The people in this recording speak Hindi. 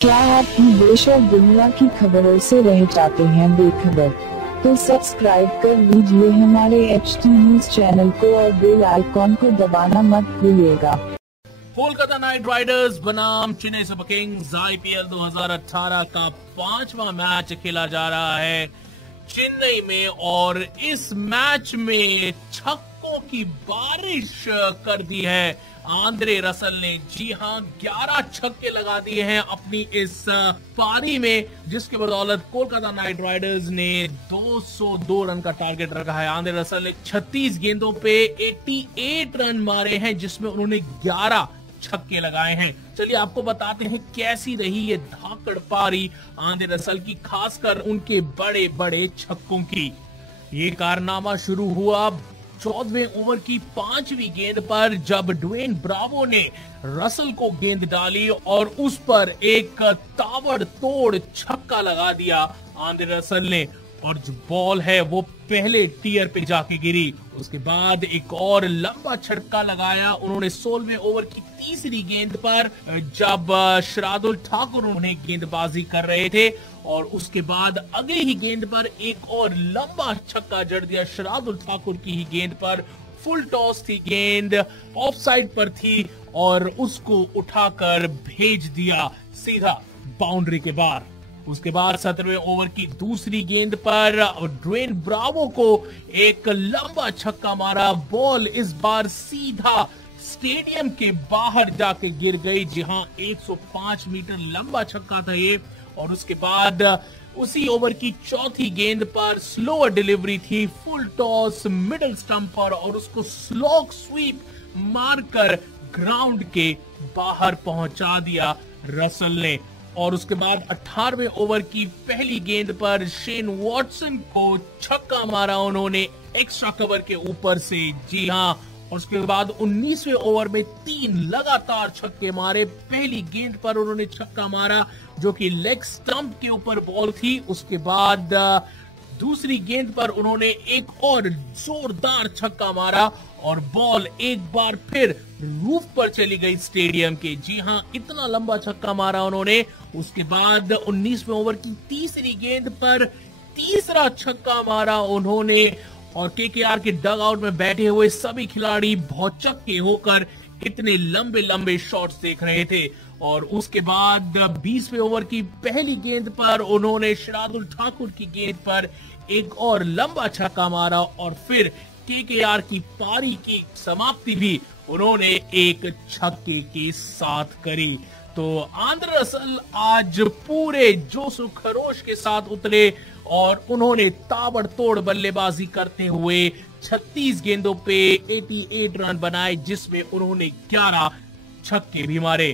क्या आप भी देश और दुनिया की खबरों से रह जाते हैं बेखबर? तो सब्सक्राइब कर लीजिए हमारे HT न्यूज चैनल को और बेल आइकॉन को दबाना मत भूलिएगा। कोलकाता नाइट राइडर्स बनाम चेन्नई सुपर किंग्स IPL 2018 का 5वां मैच खेला जा रहा है चेन्नई में और इस मैच में छक्कों की बारिश कर दी है आंद्रे रसल ने। जी हां, 11 छक्के लगा दिए हैं अपनी इस पारी में, जिसके बदौलत कोलकाता नाइट राइडर्स ने 202 रन का टारगेट रखा है। आंद्रे रसल ने 36 गेंदों पे 88 रन मारे हैं, जिसमें उन्होंने 11 छक्के लगाए हैं। चलिए आपको बताते हैं कैसी रही ये धाकड़ पारी आंद्रे रसल की, खासकर उनके बड़े बड़े छक्कों की। ये कारनामा शुरू हुआ 14वें ओवर की 5वीं गेंद पर, जब ड्वेन ब्रावो ने रसल को गेंद डाली और उस पर एक ताबड़तोड़ छक्का लगा दिया आंद्रे रसल ने, और जो बॉल है वो पहले टीयर पे जाके गिरी। उसके बाद एक और लंबा छक्का लगाया उन्होंने 16वें ओवर की 3री गेंद पर, जब शार्दुल ठाकुर उन्हें गेंदबाजी कर रहे थे, और उसके बाद अगली ही गेंद पर एक और लंबा छक्का जड़ दिया शार्दुल ठाकुर की ही गेंद पर। फुल टॉस थी गेंद, ऑफसाइड पर थी और उसको उठाकर भेज दिया सीधा बाउंड्री के बाहर। उसके बाद 17वें ओवर की 2री गेंद पर ड्वेन ब्रावो को एक लंबा छक्का मारा, बॉल इस बार सीधा स्टेडियम के बाहर जाके गिर गई। जी हां, 105 मीटर लंबा छक्का था ये। और उसके बाद उसी ओवर की 4थी गेंद पर स्लोअर डिलीवरी थी, फुल टॉस मिडिल स्टंप पर, और उसको स्लॉग स्वीप मारकर ग्राउंड के बाहर पहुंचा दिया रसल ने। और उसके बाद 18वें ओवर की पहली गेंद पर शेन वॉटसन को छक्का मारा उन्होंने एक्स्ट्रा कवर के ऊपर से। जी हां, और उसके बाद 19वें ओवर में 3 लगातार छक्के मारे। पहली गेंद पर उन्होंने छक्का मारा जो कि लेग स्टंप के ऊपर बॉल थी। उसके बाद 2री गेंद पर उन्होंने एक और जोरदार छक्का मारा और बॉल एक बार फिर रूफ पर चली गई स्टेडियम के। जी हां, इतना लंबा छक्का मारा उन्होंने। उसके बाद 19वें ओवर की 3री गेंद पर 3रा छक्का मारा उन्होंने, और KKR के डग आउट में बैठे हुए सभी खिलाड़ी भौचक्के होकर इतने लंबे लंबे शॉट्स देख रहे थे। और उसके बाद 20वें ओवर की पहली गेंद पर उन्होंने शार्दुल ठाकुर की गेंद पर एक और लंबा छक्का मारा, और फिर KKR की पारी की समाप्ति भी उन्होंने एक छक्के के साथ करी। तो आंद्रे रसल आज पूरे जोश और खरोश के साथ उतरे और उन्होंने ताबड़तोड़ बल्लेबाजी करते हुए 36 गेंदों पे 88 रन बनाए, जिसमें उन्होंने 11 छक्के भी मारे।